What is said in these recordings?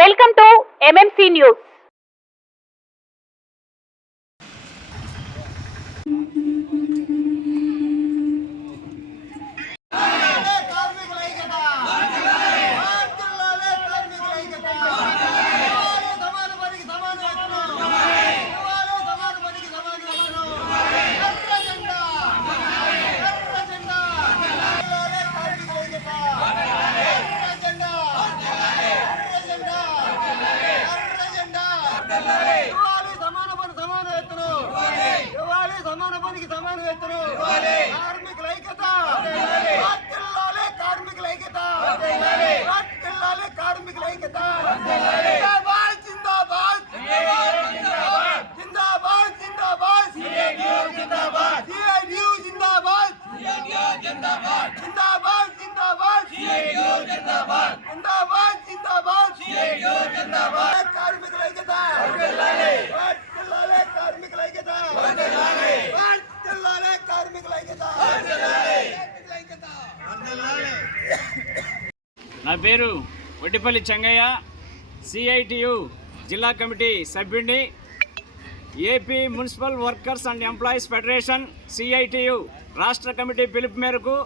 Welcome to MMC news. నా పేరు Vaddipalli Chengaiah, CITU జిల్లా కమిటీ సభ్యుడిని. AP municipal workers and employees federation CITU రాష్ట్ర కమిటీ పిలుపు మేరకు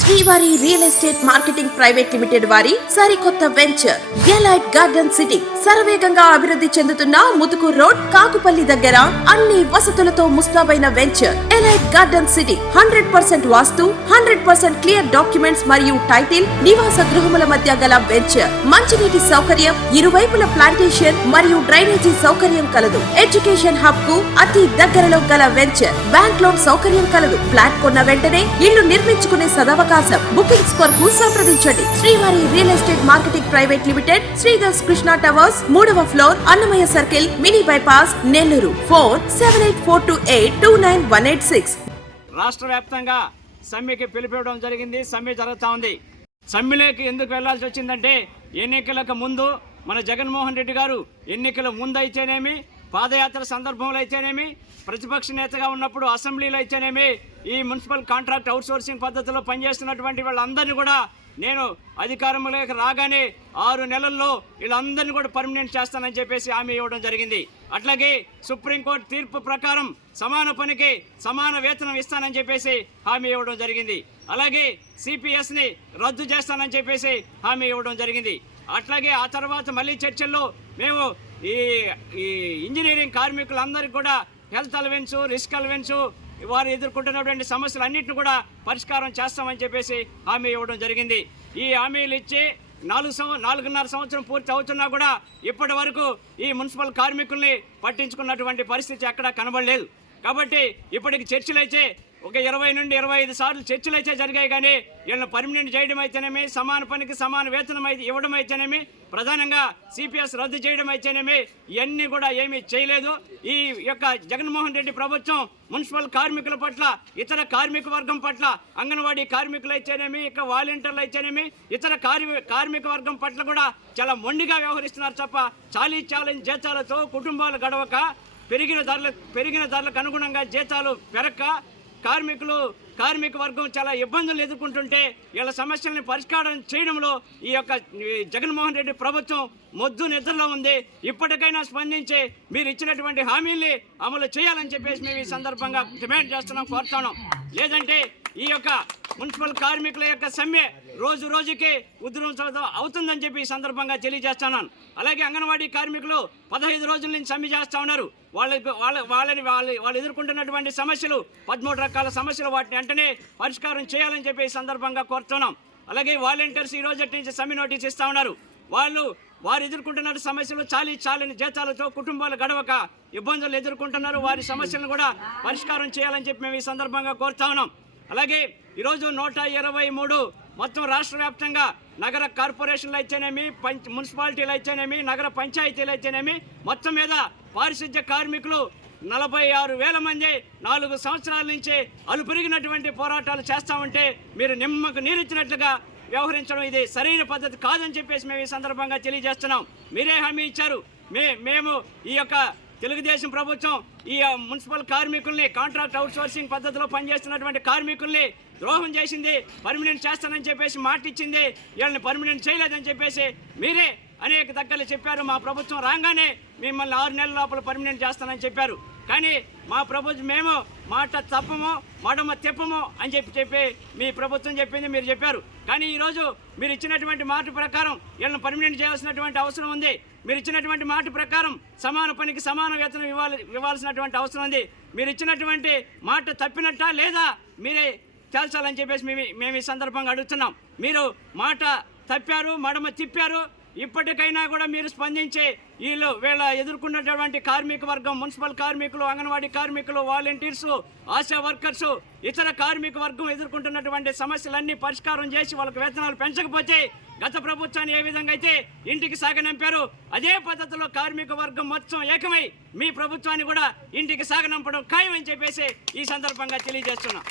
Srivari real estate marketing private limited వారి సరికొత్త వెంచర్ ఎలైట్ గార్డెన్ సిటీ శరవేగంగా అభివృద్ధి చెందుతున్న ముతుకూరు రోడ్, కాకుపల్లి దగ్గర అన్ని వసతులతో ముస్తాబైన వెంచర్ ఎలైట్ గార్డెన్ సిటీ 100% వాస్తు, 100% క్లియర్ డాక్యుమెంట్స్ మరియు టైటిల్, నివాస గృహముల మధ్య గల వెంచర్. మంచినీటి సౌకర్యం, ఇరువైపుల ప్లాంటేషన్ మరియు డ్రైనేజీ సౌకర్యం కలదు. ఎడ్యుకేషన్ హబ్ కు అతి దగ్గరలో గల వెంచర్. బ్యాంక్ లోన్ సౌకర్యం కలదు. ఫ్లాట్ కొన్న వెంటనే ఇల్లు నిర్మించుకునే అవకాశం. బుకింగ్స్ కొరకు సంప్రదించండి. Srivari real estate marketing private limited, Sridhar's Krishna towers, 3వ floor, Annamayya circle, mini bypass, Nellore. Phone 7842829186. రాష్ట్ర వ్యాప్తంగా సమ్మెకి పిలిపివ్వడం జరిగింది. సమ్మె జరుగుతూ ఉంది. సమ్మెలోకి ఎందుకు వెళ్లాల్సి వచ్చిందంటే, ఎన్నికలకు ముందు మన జగన్మోహన్ రెడ్డి గారు ఎన్నికల ముందు అయితేనేమి, పాదయాత్ర సందర్భంలో అయితేనేమి, ప్రతిపక్ష నేతగా ఉన్నప్పుడు అసెంబ్లీలో అయితేనేమి, ఈ మున్సిపల్ కాంట్రాక్ట్ అవుట్సోర్సింగ్ పద్ధతిలో పనిచేస్తున్నటువంటి వాళ్ళందరినీ కూడా నేను అధికారంలోకి రాగానే 6 నెలల్లో వీళ్ళందరినీ కూడా పర్మనెంట్ చేస్తానని చెప్పేసి హామీ ఇవ్వడం జరిగింది. అట్లాగే సుప్రీంకోర్టు తీర్పు ప్రకారం సమాన పనికి సమాన వేతనం ఇస్తానని చెప్పేసి హామీ ఇవ్వడం జరిగింది. అలాగే సిపిఎస్ని రద్దు చేస్తానని చెప్పేసి హామీ ఇవ్వడం జరిగింది. అట్లాగే ఆ తర్వాత మళ్ళీ చర్చల్లో మేము ఈ ఇంజనీరింగ్ కార్మికులందరికీ కూడా హెల్త్ అలవెన్స్, రిస్క్ అలవెన్స్, వారు ఎదుర్కొంటున్నటువంటి సమస్యలన్నింటిని కూడా పరిష్కారం చేస్తామని చెప్పేసి హామీ ఇవ్వడం జరిగింది. ఈ హామీలు ఇచ్చి 4.5 సంవత్సరం పూర్తి అవుతున్నా కూడా ఇప్పటి వరకు ఈ మున్సిపల్ కార్మికుల్ని పట్టించుకున్నటువంటి పరిస్థితి ఎక్కడా కనబడలేదు. కాబట్టి ఇప్పటికి చర్చలు అయితే ఒక 20 నుండి 25 సార్లు చర్చలు అయితే జరిగాయి. కానీ వీళ్ళని పర్మనెంట్ చేయడం అయితేనేమి, సమాన పనికి సమాన వేతనం ఇవ్వడం అయితేనేమి, ప్రధానంగా సిపిఎస్ రద్దు చేయడం అయితేనేమి, ఇవన్నీ కూడా ఏమీ చేయలేదు. ఈ యొక్క జగన్మోహన్ రెడ్డి ప్రభుత్వం మున్సిపల్ కార్మికుల పట్ల, ఇతర కార్మిక వర్గం పట్ల, అంగన్వాడీ కార్మికులు అయితేనేమి, ఇక వాలంటీర్లు అయితేనేమి, ఇతర కార్మిక వర్గం పట్ల కూడా చాలా మొండిగా వ్యవహరిస్తున్నారు తప్ప చాలీ జీతాలతో కుటుంబాలు గడవక, పెరిగిన ధరలకు అనుగుణంగా జీతాలు పెరక్క కార్మిక వర్గం చాలా ఇబ్బందులు ఎదుర్కొంటుంటే వీళ్ళ సమస్యల్ని పరిష్కారం చేయడంలో ఈ యొక్క జగన్మోహన్ రెడ్డి ప్రభుత్వం మొద్దు నిద్రలో ఉంది. ఇప్పటికైనా స్పందించి మీరు ఇచ్చినటువంటి హామీల్ని అమలు చేయాలని చెప్పేసి మేము ఈ సందర్భంగా డిమాండ్ చేస్తున్నాం, కోరుతున్నాం. లేదంటే ఈ యొక్క మున్సిపల్ కార్మికుల యొక్క సమ్మె రోజు రోజుకి ఉధృతం అవుతుందని చెప్పి ఈ సందర్భంగా తెలియజేస్తున్నాను. అలాగే అంగన్వాడీ కార్మికులు 15 రోజుల నుంచి సమ్మె చేస్తూ ఉన్నారు. వాళ్ళు ఎదుర్కొంటున్నటువంటి సమస్యలు 13 రకాల సమస్యలు, వాటిని వెంటనే పరిష్కారం చేయాలని చెప్పి ఈ సందర్భంగా కోరుతున్నాం. అలాగే వాలంటీర్స్ ఈ రోజు నుంచి సమ్మె నోటీస్ ఇస్తూ ఉన్నారు. వారు ఎదుర్కొంటున్న సమస్యలు చాలని జీతాలతో కుటుంబాలు గడవక ఇబ్బందులు ఎదుర్కొంటున్నారు. వారి సమస్యలను కూడా పరిష్కారం చేయాలని చెప్పి మేము ఈ సందర్భంగా కోరుతా ఉన్నాం. అలాగే ఈరోజు 123 మొత్తం రాష్ట్ర వ్యాప్తంగా నగర కార్పొరేషన్లు అయితేనేమి, మున్సిపాలిటీలు అయితేనేమి, నగర పంచాయతీలు అయితేనేమి, మొత్తం మీద పారిశుద్ధ్య కార్మికులు 46,000 మంది 4 సంవత్సరాల నుంచి అలుపెరిగినటువంటి పోరాటాలు చేస్తామంటే మీరు నిమ్మకు నీరెత్తినట్లుగా వ్యవహరించడం ఇది సరైన పద్ధతి కాదని చెప్పేసి మేము ఈ సందర్భంగా తెలియజేస్తున్నాం. మీరే హామీ ఇచ్చారు. మేము ఈ యొక్క తెలుగుదేశం ప్రభుత్వం ఈ మున్సిపల్ కార్మికుల్ని, కాంట్రాక్ట్ అవుట్సోర్సింగ్ పద్ధతిలో పనిచేస్తున్నటువంటి కార్మికుల్ని ద్రోహం చేసింది, పర్మనెంట్ చేస్తానని చెప్పేసి మాట ఇచ్చింది, వీళ్ళని పర్మనెంట్ చేయలేదని చెప్పేసి మీరే అనేక దగ్గరలు చెప్పారు. మా ప్రభుత్వం రాగానే మిమ్మల్ని 6 నెలల లోపల పర్మనెంట్ చేస్తానని చెప్పారు. కానీ మా ప్రభుత్వం మేము మాట తప్పము మడమ తెప్పము అని చెప్పి మీ ప్రభుత్వం చెప్పింది మీరు చెప్పారు. కానీ ఈరోజు మీరు ఇచ్చినటువంటి మాట ప్రకారం వీళ్ళని పర్మనెంట్ చేయాల్సినటువంటి అవసరం ఉంది. మీరు ఇచ్చినటువంటి మాట ప్రకారం సమాన పనికి సమాన వేతనం ఇవ్వాల్సినటువంటి అవసరం ఉంది. మీరు ఇచ్చినటువంటి మాట తప్పినట్టా లేదా మీరే తేల్చాలని చెప్పేసి మేము ఈ సందర్భంగా అడుగుతున్నాం. మీరు మాట తప్పారు, మడమ తిప్పారు. ఇప్పటికైనా కూడా మీరు స్పందించి వీళ్ళ ఎదుర్కొన్నటువంటి కార్మిక వర్గం, మున్సిపల్ కార్మికులు, అంగన్వాడీ కార్మికులు, వాలంటీర్స్, ఆశా వర్కర్స్, ఇతర కార్మిక వర్గం ఎదుర్కొంటున్నటువంటి సమస్యలన్నీ పరిష్కారం చేసి వాళ్ళకి వేతనాలు పెంచకపోతే గత ప్రభుత్వాన్ని ఏ విధంగా అయితే ఇంటికి సాగనంపారు అదే పద్ధతిలో కార్మిక వర్గం మొత్తం ఏకమై మీ ప్రభుత్వాన్ని కూడా ఇంటికి సాగనంపడం ఖాయమని చెప్పేసి ఈ సందర్భంగా తెలియజేస్తున్నాం.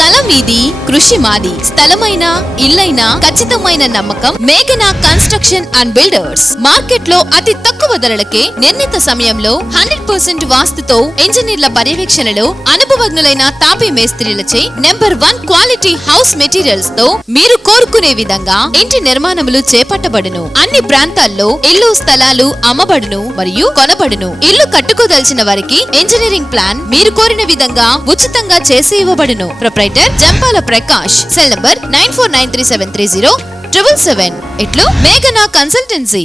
కల మీది, కృషి మాది. స్థలమైన, ఇల్లైనా ఖచ్చితమైన నమ్మకం మేఘనా కన్స్ట్రక్షన్ అండ్ బిల్డర్స్. మార్కెట్ లో అతి తక్కువ ధరలకే నిర్ణీత సమయంలో 100% వాస్తుతో ఇంజనీర్ల పర్యవేక్షణలో అనుభవజ్ఞులైన తాపీ మేస్త్రీలచే నెంబర్ 1 క్వాలిటీ హౌస్ మెటీరియల్స్ తో మీరు కోరుకునే విధంగా ఇంటి నిర్మాణములు చేపట్టబడును. అన్ని ప్రాంతాల్లో ఇల్లు స్థలాలు అమ్మబడును మరియు కొనబడును. ఇల్లు కట్టుకోదలిచిన వారికి ఇంజనీరింగ్ ప్లాన్ మీరు కోరిన విధంగా ఉచితంగా చేసి ఇవ్వబడును. Proprietor Jampala Prakash. Cell number 9493730777. ఇట్లు మేఘనా కన్సల్టెన్సీ.